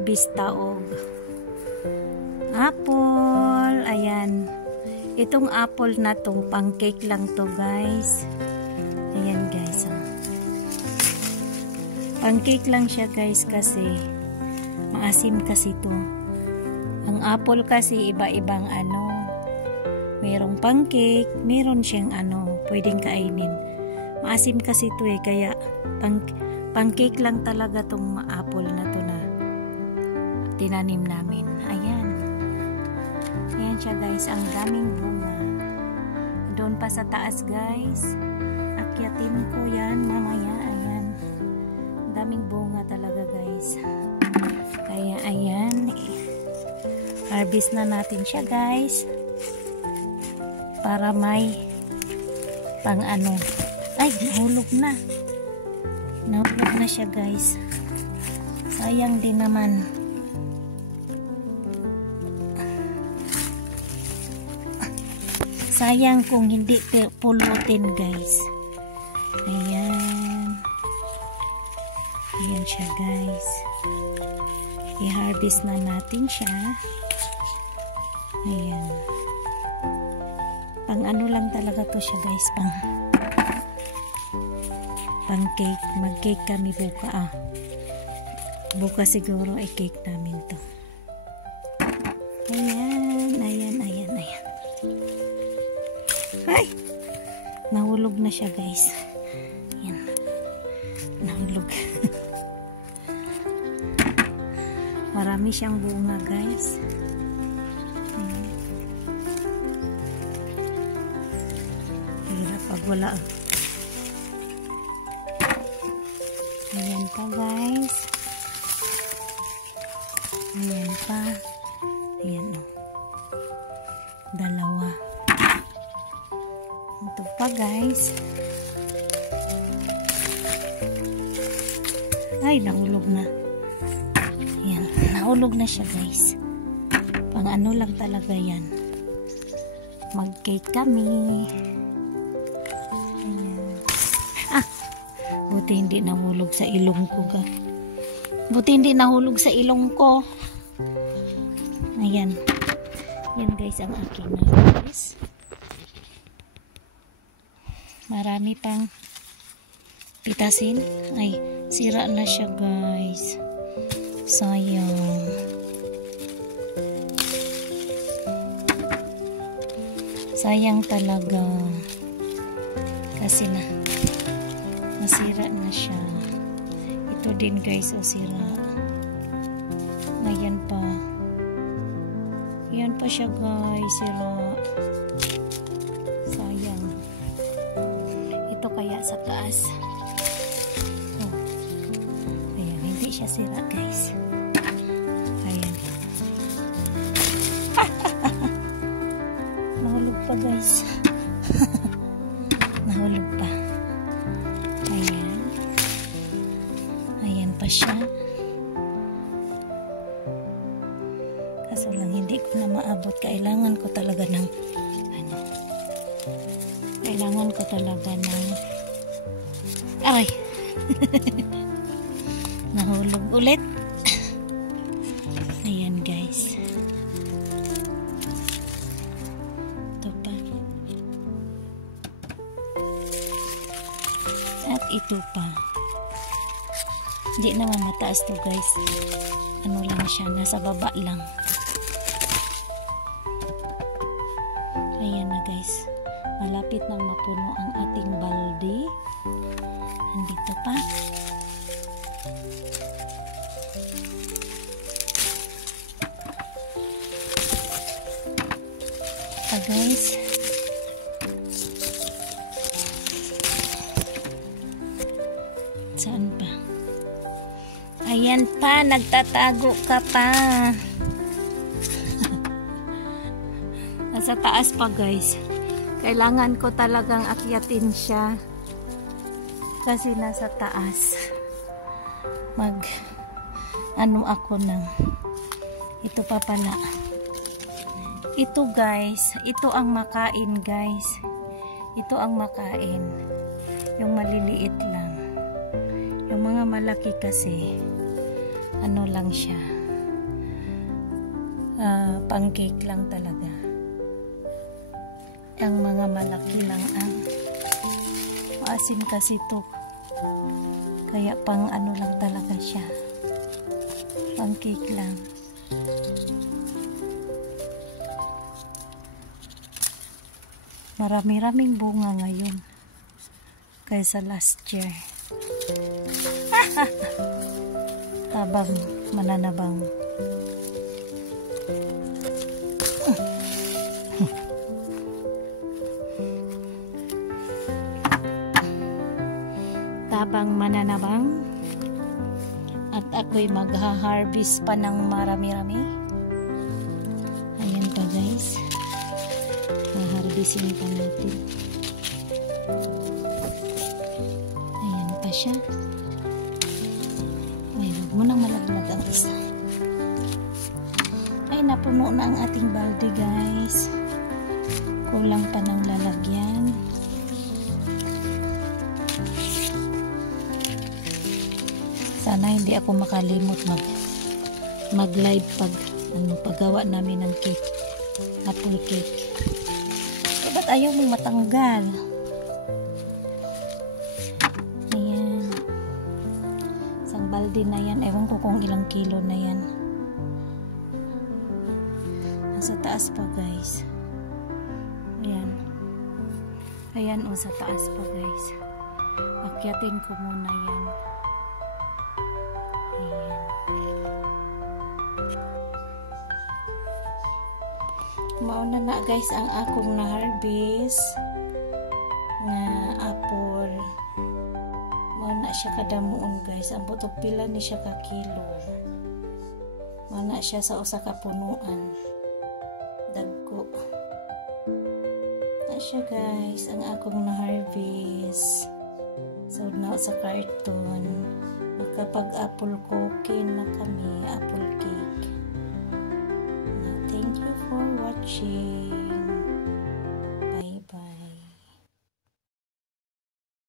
harvest taog apple. Ayan, itong apple na to pancake lang to guys. Ayan guys, pancake lang siya guys kasi maasim kasi to. Ang apple kasi iba-ibang mayroong pancake, mayroon siyang pwedeng kainin. Maasim kasi to kaya pancake lang talaga tong apple na to na tinanim namin. Ayan. Ayan siya guys, ang daming bunga. Doon pa sa taas guys. Akyatin ko yan mamaya. Ayan. Daming bunga talaga guys. Kaya ayan. Harvest na natin siya guys. Para may pang ay, nahulog na. Nahulog na siya guys. Sayang din naman. Sayang kung hindi pulutin guys. Ayan. Ayan siya guys. I-harvest na natin siya. Ayan. Pang lang talaga to siya guys. Pang cake. Mag-cake kami buka. Buka siguro ay cake namin to. Ayan. Ayan. Ayan. Ayan. Ay! Nahulog na siya guys. Ayan. Nahulog. Marami siyang bunga guys. Ayan. Hirap pag wala. Ayan pa guys. Ayan pa. Ayan dalawa. Ito pa guys. Ay, nahulog na. Ayan, nahulog na siya guys. Pang lang talaga yan. Mag-cake kami. Ayan. Buti hindi nahulog sa ilong ko Buti hindi nahulog sa ilong ko. Ayan. Yan guys ang aking na-harvest. Marami pang pitasin. Ay, sira na siya guys. Sayang. Sayang talaga. Kasi nasira na siya. Ito din guys, sira. Ayan pa. Ayan pa siya guys, sira. Sayang. Ito kaya sa taas. Ayan, hindi siya sira guys. Ayan. Nahulog pa guys. Nahulog pa. Ayan. Ayan pa siya. Kaso lang hindi ko na maabot. Kailangan ko talaga ng aray. Nahulog ulit. Ayan guys. Ito pa. At ito pa. Hindi naman mataas to guys. Lang siya. Nasa baba lang. Ayan na guys. Malapit nang mapuno ang ating balde. Andito pa. Guys. Saan pa? Ayan pa. Nagtatago ka pa. Nasa taas pa guys. Kailangan ko talagang akyatin siya. Kasi nasa taas. Ako ng ito pa pala. Ito guys, ito ang makain guys. Ito ang makain. Yung maliliit lang. Yung mga malaki kasi lang siya. pancake lang talaga. Ang mga malaki lang ang maasim kasi to. Kaya pang ano lang talaga siya. Pancake lang. Marami-raming bunga ngayon kaysa last year. Tabang mananabang. Tabang mananabang. At ako'y magha-harvest pa ng marami-rami. Ayan pa guys. Harvestin pa natin. Ayan pa siya. Ay, huwag mo nang malaglag ang isa. Ay, napuno na ang ating balde guys. Kulang pa ng lalagyan. Sana hindi ako makalimot mag-live paggawa namin ng cake. Apple cake. Eh, ba't ayaw mong matanggal? Ayan. Isang balde na yan. Ewan ko kung ilang kilo na yan. Nasa taas pa guys. Ayan. Ayan o, sa taas pa guys. Akyatin ko muna yan. Ayan. Mauna na guys ang akong na-harvest nga apple. Mauna siya kadamuon guys. Ang butog pila ni siya ka kilo. Mauna siya sa usa ka punuan. Dagko. Na siya guys ang akong na-harvest. So na sa karton. Makapag-apple cookie na kami. Apple cake. Thank you for watching.